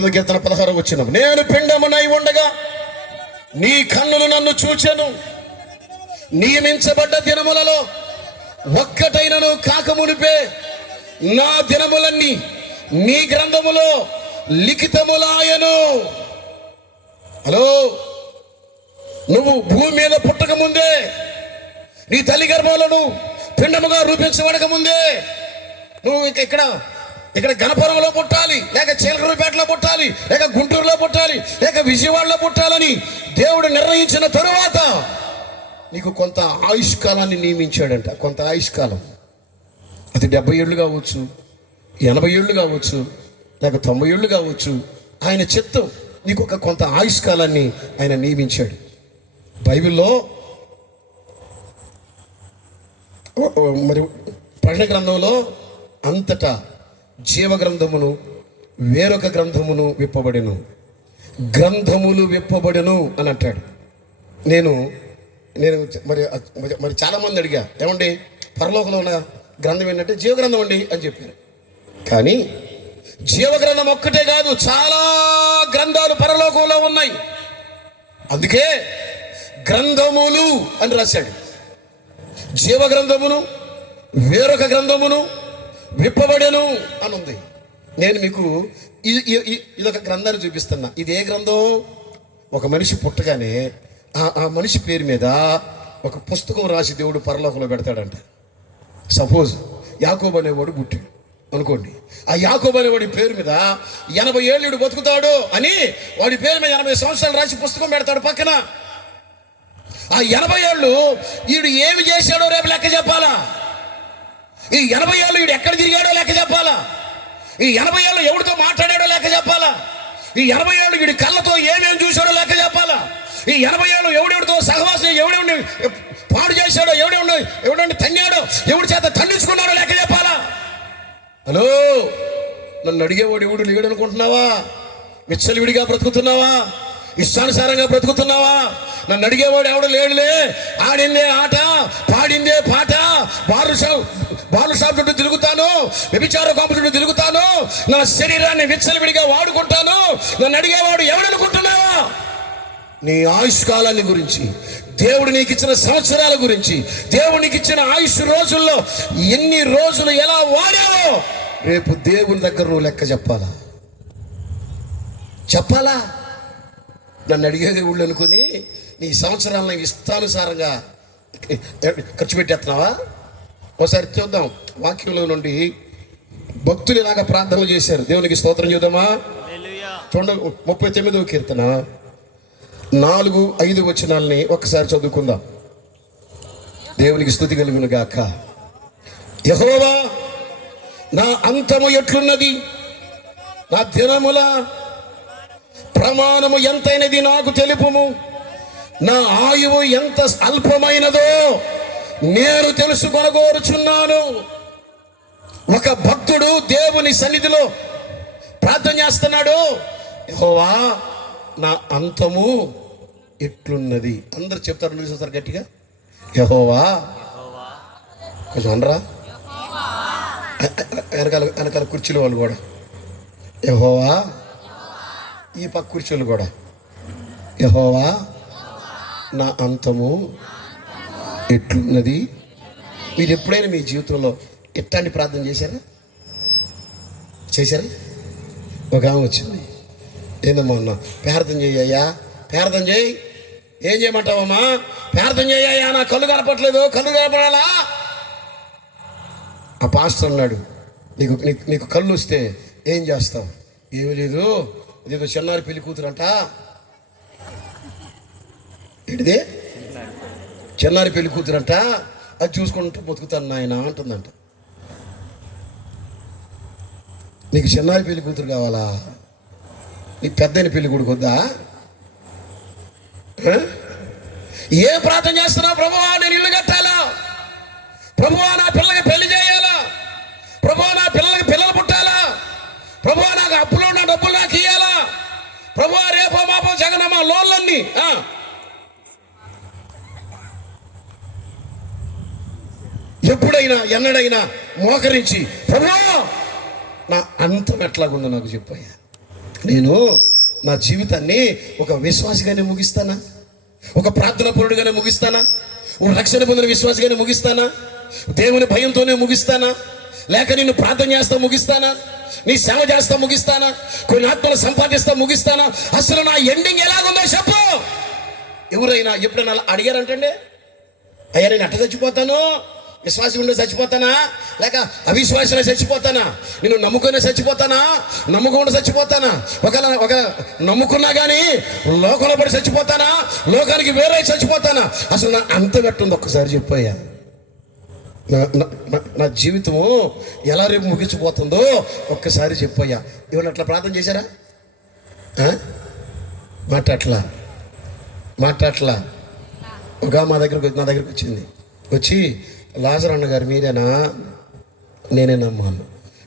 19 కీర్తన 16 వచనం, నేను పిండమునై ఉండగా నీ కన్నులు నన్ను చూచెను, నియమించబడ్డ దినములలో ఒక్కటైనను కాకమునిపే నా దినములన్నీ నీ గ్రంథములో లిఖితములాయను. హలో, నువ్వు భూమి మీద పుట్టక ముందే, నీ తల్లి గర్భంలో పిండముగా రూపించబడక ముందే నువ్వు ఇక్కడ గణపురంలో పుట్టాలి, లేక చిలకలూరిపేటలో పుట్టాలి, లేక గుంటూరులో పుట్టాలి, లేక విజయవాడలో పుట్టాలని దేవుడు నిర్ణయించిన తరువాత నీకు కొంత ఆయుష్కాలాన్ని నియమించాడంట. కొంత ఆయుష్కాలం, అది 70 ఏళ్ళు కావచ్చు, 80 ఏళ్ళు కావచ్చు, లేక 90 ఏళ్ళు కావచ్చు. ఆయన చిత్తం నీకు కొంత ఆయుష్కాలాన్ని ఆయన నియమించాడు. బైబిల్లో మరి ప్రకటన గ్రంథంలో అంతటా జీవగ్రంథమును వేరొక గ్రంథమును విప్పబడెను, గ్రంథములు విప్పబడెను అని అంటాడు. నేను మరి చాలామంది అడిగా, ఏమండి పరలోకంలో ఉన్న గ్రంథం ఏంటంటే జీవగ్రంథం అండి అని చెప్పారు. కానీ జీవగ్రంథం ఒక్కటే కాదు, చాలా గ్రంథాలు పరలోకంలో ఉన్నాయి. అందుకే గ్రంథములు అని రాశాడు. జీవగ్రంథమును వేరొక గ్రంథమును విప్పబడెను అని ఉంది. నేను మీకు ఇదొక గ్రంథాన్ని చూపిస్తున్నా. ఇది ఏ గ్రంథం? ఒక మనిషి పుట్టగానే ఆ మనిషి పేరు మీద ఒక పుస్తకం రాసి దేవుడు పరలోకంలో పెడతాడంట. సపోజ్ యాకోబు అనేవాడు పుట్టాడు అనుకోండి, ఆ యాకోబు అనేవాడి పేరు మీద 80 ఏళ్ళు బతుకుతాడు అని వాడి పేరు మీద 80 సంవత్సరాలు రాసి పుస్తకం పెడతాడు పక్కన. ఆ 80 ఏళ్ళు వీడు ఏమి చేశాడో రేపు లెక్క చెప్పాలా. ఈ 80 ఏళ్ళు వీడు ఎక్కడ తిరిగాడో లెక్క చెప్పాలా. ఈ 80 ఏళ్ళు ఎవరితో మాట్లాడాడో లెక్క చెప్పాలా. ఈ 80 ఏళ్ళు వీడి కళ్ళతో ఏమేమి చూశాడో లెక్క చెప్పాలా. ఈ 80 ఏళ్ళు ఎవడెవడితో సహవాసం, ఎవడెవడిని పాడు చేశాడో, ఎవడెవడిని తన్నాడో, ఎవడి చేత తండించుకున్నాడో లెక్క చెప్పాలా. హలో, నన్ను అడిగేవాడు ఎవడు లేడు అనుకుంటున్నావా? విచ్చలవిడిగా బ్రతుకుతున్నావా? ఇష్టానుసారంగా బ్రతుకుతున్నావా? నన్ను అడిగేవాడు ఎవడు లేడులే. ఆడిందే ఆట, పాడిందే పాట, బారు షాప్ చుట్టూ తిరుగుతాను, వ్యభిచార కాపు చుట్టూ తిరుగుతాను, నా శరీరాన్ని విచ్చలవిడిగా వాడుకుంటాను, నన్ను అడిగేవాడు ఎవడనుకుంటున్నావా? నీ ఆయుష్కాలాన్ని గురించి, దేవుడు నీకు ఇచ్చిన సంవత్సరాల గురించి, దేవుడు నీకు ఇచ్చిన ఆయుష్ రోజుల్లో ఎన్ని రోజులు ఎలా వాడావో రేపు దేవుని దగ్గర నువ్వు లెక్క చెప్పాలా. నన్ను అడిగేది ఊళ్ళు అనుకుని నీ సంవత్సరాలను ఇష్టానుసారంగా ఖర్చు పెట్టేస్తున్నావా? ఒకసారి చూద్దాం. వాక్యంలో నుండి భక్తులు ఇలాగా ప్రార్థనలు చేశారు. దేవునికి స్తోత్రం చూద్దామా? చూడండి, 39వ కీర్తన 4-5 వచనాలని ఒకసారి చదువుకుందాం. దేవునికి స్తుతి కలుగును గాక. యెహోవా, నా అంతము ఎట్లున్నది, నా దినముల ప్రమాణము ఎంతైనది నాకు తెలుపుము, నా ఆయువు ఎంత అల్పమైనదో నేను తెలుసుకొనగోరుచున్నాను. ఒక భక్తుడు దేవుని సన్నిధిలో ప్రార్థన చేస్తున్నాడు, యెహోవా నా అంతము ఎట్లున్నది. అందరు చెప్తారు, చూస్తారు గట్టిగా, యెహోవా. కొంచెం అనరా, వెనకాల కుర్చీల వాళ్ళు కూడా యెహోవా, ఈ పక్క కుర్చీలు కూడా యెహోవా నా అంతము ఎట్లున్నది. మీరు ఎప్పుడైనా మీ జీవితంలో ఎట్లాంటి ప్రార్థన చేశారా? ఒక ఆమె వచ్చింది, ఏందమ్మా అన్న, ప్రార్థన చేయ్యా, ప్రార్థన చేయి. ఏం చేయమంటావమ్మా? ప్రార్థన చేయ్యా, నా కళ్ళు కనపట్లేదు, కళ్ళు కనపడాలా? ఆ పాస్టర్ అన్నాడు, నీకు కళ్ళు వస్తే ఏం చేస్తావు? ఏమీ లేదు, ఇదేదో చిన్నారి పెళ్లి కూతురంట. ఏంటిది? చిన్నారి పెళ్లి కూతురంట, అది చూసుకుంటూ బతుకుతాను నాయన అంటుందంట. నీకు చిన్నారి పెళ్లి కూతురు కావాలా? నీకు పెద్దైన పెళ్లి కొడుకు వద్దా? ఏ ప్రార్థన చేస్తున్నావు? ప్రభువా నేను ఇల్లు కట్టాలా, ప్రభువా నా పిల్లలకి పెళ్లి చేయాలా, ప్రభువా నా పిల్లలకి పిల్లలు పుట్టాలా, ప్రభువా నాకు అప్పులు నా డబ్బులు నాకు ఇయ్యాలా, ప్రభువా రేపో మాపో జగనమ్మ లోన్లన్నీ. ఎప్పుడైనా ఎన్నడైనా మోకరించి ప్రభువా నా అంతం ఎట్లాగుందో నాకు చెప్పయ్యా, నేను నా జీవితాన్ని ఒక విశ్వాసిగానే ముగిస్తానా, ఒక ప్రార్థన పరుడుగానే ముగిస్తానా, ఒక రక్షణ పొందిన విశ్వాసిగానే ముగిస్తానా, దేవుని భయంతోనే ముగిస్తానా, లేక నిన్ను ప్రార్థన చేస్తా ముగిస్తానా, నీ సేవ చేస్తా ముగిస్తానా, కొన్ని ఆత్మలు సంపాదిస్తా ముగిస్తానా? అసలు నా ఎండింగ్ ఎలాగుందో చెప్పు. ఎవరైనా ఎప్పుడైనా అడిగారంటండి, అయ్యా నేను అట్ట చచ్చిపోతాను, విశ్వాసం ఉండే చచ్చిపోతానా, లేక అవిశ్వాసంలో చచ్చిపోతానా, నేను నమ్ముకునే చచ్చిపోతానా, నమ్ముకుండా చచ్చిపోతానా, ఒక నమ్ముకున్నా కానీ లోకంలో పడి చచ్చిపోతానా, లోకానికి వేరే చచ్చిపోతానా? అసలు నా అంత గట్టుంది ఒక్కసారి చెప్పయ్యా. నా జీవితము ఎలా రేపు ముగించిపోతుందో ఒక్కసారి చెప్పయ్యా. ఏమన్నా అట్లా ప్రార్థన చేశారా? మాట్లాడట్లా ఒక నా దగ్గరికి వచ్చింది, వచ్చి లాజర్ అన్న గారు మీరేనా? నేనేనమ్మా అన్న.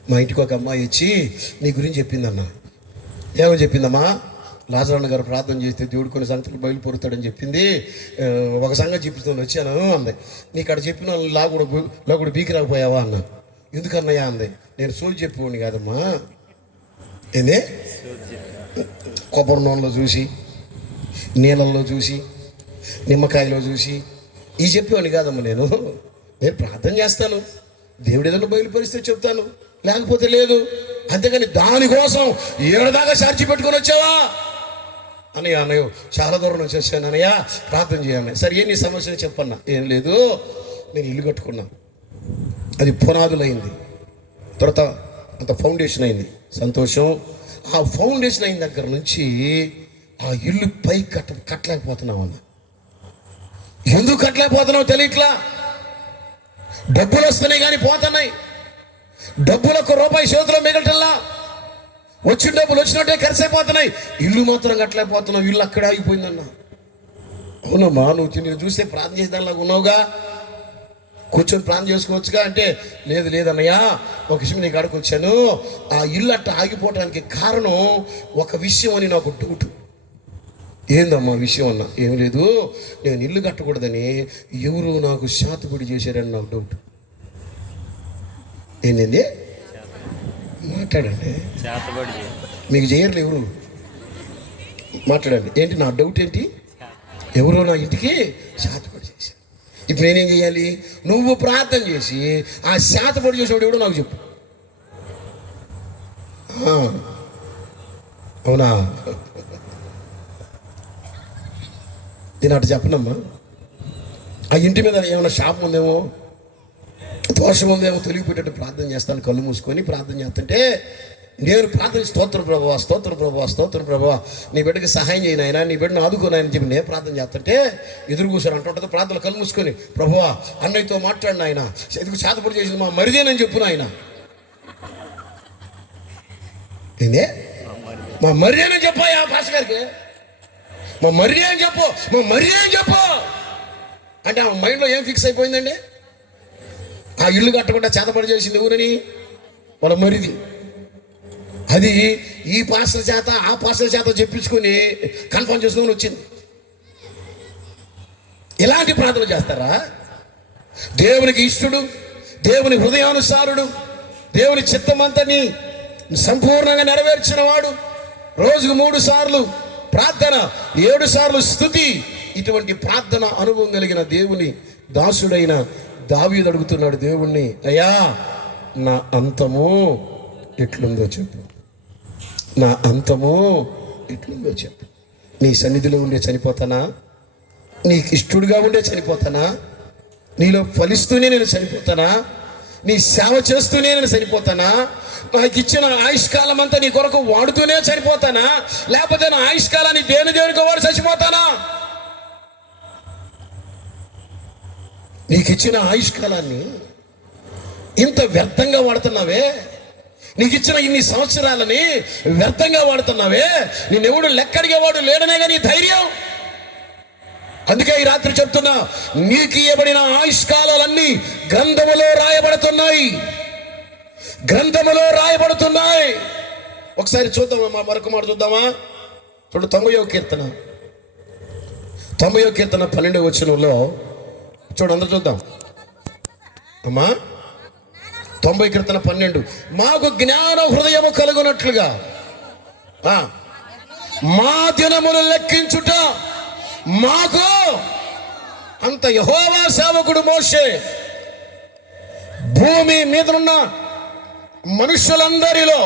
మా ఇంటికి ఒక అమ్మాయి వచ్చి నీ గురించి చెప్పిందన్న. ఏమో చెప్పిందమ్మా? లాజర్ అన్న గారు ప్రార్థన చేస్తే దేవుడు కొన్ని సంగతులు బయలుపరుతాడని చెప్పింది. ఒక సంగతి చెప్తాను వచ్చాను అంది. నీకు అక్కడ చెప్పిన లోకుడు బీకి రాకపోయావా అన్న. ఎందుకన్నయ్యా అంది. నేను సోది చెప్పేవాడిని కాదమ్మా. ఏంది? కొబ్బరి నూనెలో చూసి, నీళ్ళల్లో చూసి, నిమ్మకాయలో చూసి ఈ చెప్పేవాడిని కాదమ్మా. నేను ప్రార్థన చేస్తాను, దేవుడు ఏదైనా బయలుపరిస్తే చెప్తాను, లేకపోతే లేదు. అంతేగాని దానికోసం ఏడదాకా సార్చి పెట్టుకొని వచ్చావా అన్నయ్య చాలా దూరం నుంచి వచ్చాను అన్నయ్య, ప్రార్థన చేయాలి. సరే ఏ నీ సమస్యని చెప్పన్నా? ఏం లేదు, నేను ఇల్లు కట్టుకున్నా, అది పునాదులైంది, తర్వాత అంత ఫౌండేషన్ అయింది, సంతోషం. ఆ ఫౌండేషన్ అయిన దగ్గర నుంచి ఆ ఇల్లు పై కట్టలేకపోతున్నావు అన్న. ఎందుకు కట్టలేకపోతున్నావు తెలియట్లా. డబ్బులు వస్తున్నాయి కానీ పోతున్నాయి, డబ్బులకు రూపాయి చేతిలో మిగలటల్లా, వచ్చిన డబ్బులు వచ్చినట్టే ఖర్చు అయిపోతున్నాయి, ఇల్లు మాత్రం కట్టలేకపోతున్నావు. ఇల్లు అక్కడే ఆగిపోయిందన్న. అవునమ్మా, నువ్వు చూస్తే ప్రార్థన చేసి దానిలాగా ఉన్నావుగా, కూర్చొని ప్రార్థన చేసుకోవచ్చుగా అంటే లేదన్నయ్యా, ఒక విషయం నీ కాడికి వచ్చాను. ఆ ఇల్లు అట్ట ఆగిపోవడానికి కారణం ఒక విషయం అని నాకు డౌట్. ఏందమ్మా విషయం అన్నా? ఏం లేదు, నేను ఇల్లు కట్టకూడదని ఎవరు నాకు శాతపడి చేశారని నాకు డౌట్. ఏంటండి? మాట్లాడండి, మీకు చేయర్లు ఎవరు? మాట్లాడండి. ఏంటి నా డౌట్ ఏంటి? ఎవరో నా ఇంటికి శాతపడి చేశారు. ఇప్పుడు నేనేం చేయాలి? నువ్వు ప్రార్థన చేసి ఆ శాతపడి చేసేవాడు ఎవడో నాకు చెప్పు. అవునా? నేను అటు చెప్పనమ్మా. ఆ ఇంటి మీద ఏమైనా షాప్ ఉందేమో, దోషం ఉందేమో తొలగిపోయేటట్టు ప్రార్థన చేస్తాను. కళ్ళు మూసుకొని ప్రార్థన చేస్తుంటే నేను ప్రార్థన, స్తోత్ర ప్రభువా, నీ బిడ్డకి సహాయం చేయను ఆయన, నీ బిడ్డను ఆదుకోనాయని చెప్పి నేను ప్రార్థన చేస్తుంటే ఎదురు కూర్చొని అంటుంటుంది ప్రార్థన. కళ్ళు మూసుకొని, ప్రభువా అన్నయ్యతో మాట్లాడిన ఆయన, ఎందుకు చేతపడి చేసింది మా మరిదేనని చెప్పును. ఆయన ఏందే? మా మరిదేనని చెప్పాయా భాష గారికి, మా మరిదే అని చెప్పు అంటే ఆ మైండ్లో ఏం ఫిక్స్ అయిపోయిందండి? ఆ ఇల్లు కట్టకుండా చేతపడి చేసింది ఊరని వాళ్ళ మరిది. అది ఈ పాస్టర్ చేత ఆ పాస్టర్ చేత చెప్పించుకొని కన్ఫర్మ్ చేసుకొని వచ్చింది. ఇలాంటి ప్రార్థన చేస్తారా? దేవునికి ఇష్టడు, దేవుని హృదయానుసారుడు, దేవుని చిత్తమంతని సంపూర్ణంగా నెరవేర్చిన వాడు, రోజుకు 3 సార్లు ప్రార్థన, 7 సార్లు స్తుతి, ఇటువంటి ప్రార్థన అనుభవం కలిగిన దేవుని దాసుడైన దావీదు అడుగుతున్నాడు దేవుణ్ణి, అయ్యా నా అంతము ఎట్లుందో చెప్పు, నా అంతము ఎట్లుందో చెప్పు. నీ సన్నిధిలో ఉండే చనిపోతానా? నీకు ఇష్టడుగా ఉండే చనిపోతానా? నీలో ఫలిస్తూనే నేను చనిపోతానా? నీ సేవ చేస్తూనే నేను చనిపోతానా? నాకు ఇచ్చిన ఆయుష్కాలం అంతా నీ కొరకు వాడుతూనే చనిపోతానా? లేకపోతే నా ఆయుష్కాలాన్ని దేవునికి వాడు చచ్చిపోతానా? నీకు ఇచ్చిన ఆయుష్కాలాన్ని ఇంత వ్యర్థంగా వాడుతున్నావే, నీకు ఇచ్చిన ఇన్ని సంవత్సరాలని వ్యర్థంగా వాడుతున్నావే, నేనెవడు లెక్కడిగేవాడు లేడనే కానీ ధైర్యం. అందుకే ఈ రాత్రి చెప్తున్నా, నీకు ఇవ్వబడిన ఆయుష్కాలాలన్నీ గ్రంథములో రాయబడుతున్నాయి. ఒకసారి చూద్దామా, మరొక మాట చూద్దామా? చూడు 90వ కీర్తన 12వ వచనంలో చూడు, అందరూ చూద్దాం అమ్మా. 90 కీర్తన 12, మాకు జ్ఞాన హృదయము కలుగునట్లుగా ఆ, మా దినములు లెక్కించుట మాకు అంత యెహోవా సేవకుడు మోషే భూమి మీదనున్న మనుషులందరిలో